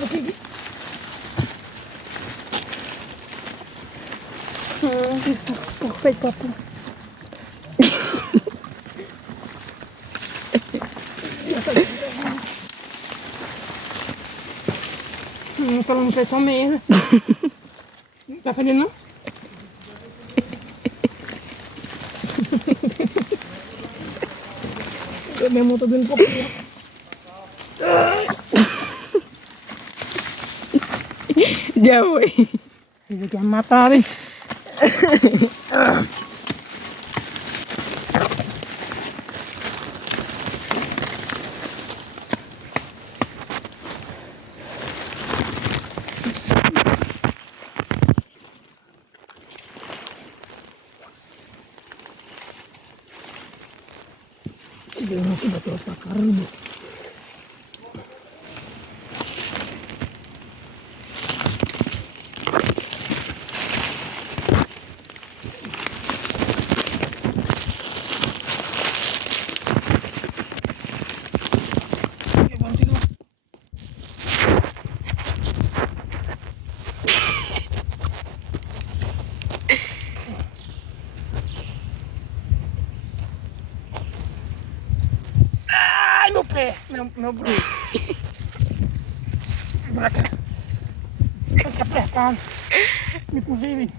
pouquinho. Perfeito, papo. Só não fez só mesmo. Tá fazendo não? Minha mão tá doendo um pouquinho. Já foi. Ele quer me matar, hein? Dia masih betul sakar ini. Ai, meu pé, meu bruxo. Buraco. Tá apertado. Me pusei,